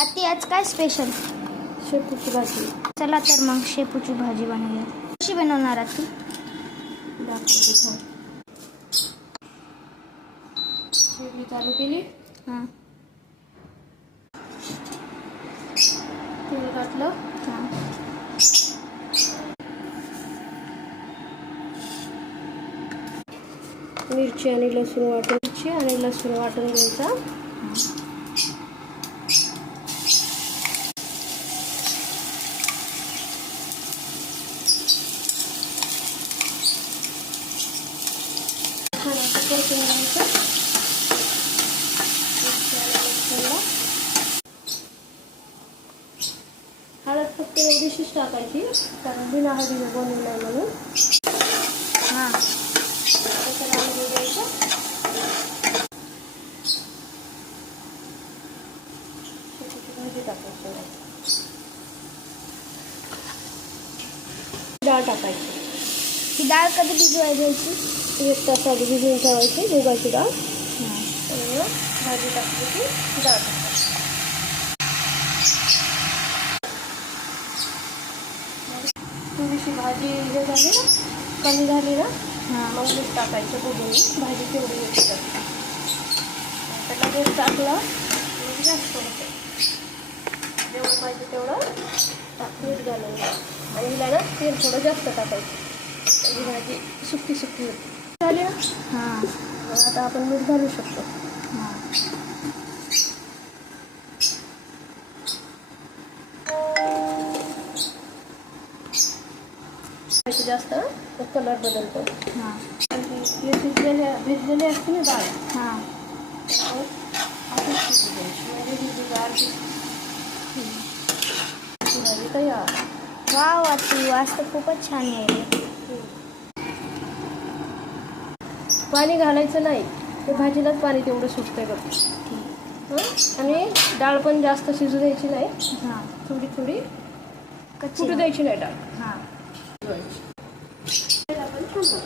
आत्ती आज काय स्पेशल? शेपूची भाजी. चला तर मग शेपूची भाजी बनवूया. कशी बनवणार आत्ती? दाखवते थांब. शेगडी चालू केली, हां तेल घातलं, हां मिरची आणि लसूण वाटून घ्यायचा. परतून घ्यायचं. हळद फक्त एवढीशीच टाकायची, कारण बिना हळदीने बनवलं आहे म्हणून. हां त्याच्यात आलं द्यायचं. शेपूची भाजी टाकायची. डाळ टाकायची. ही डाळ कधी भिजवायला घ्यायची? 1 तास आधी भिजवून ठेवायची मुगाची डाळ. हां आणि भाजी टाकली की डाळ टाकायची. थोडीशी भाजी हे झाली ना, कमी झाली ना, हां मग मीठ टाकायचं बघून. भाजी तेवढी येते. आता लगेच टाकलं म्हणजे जास्त होतं. जेवढं पाहिजे तेवढं मीठ घालून आणि हिला ना तेल थोडं जास्त टाकायचं, म्हणजे भाजी सुकी सुकी होती. झाली ना, हां मग आता आपण मीठ घालू शकतो. हां जास्त कलर बदलतो. हां आणि हे भिजलेले असते ना डाळ, हां असंच शिजू द्यायची. म्हणजे ही डाळ भाजी तयार. वाव आत्ती, वास तर खूपच छान आहे. पाणी घालायचं नाही, ते भाजीलाच पाणी तेवढं सुटतंय बघ. आणि डाळ पण जास्त शिजू द्यायची नाही, हां थोडी थोडी कच्ची फुटू द्यायची नाही डाळ. हां आपण थांबवू.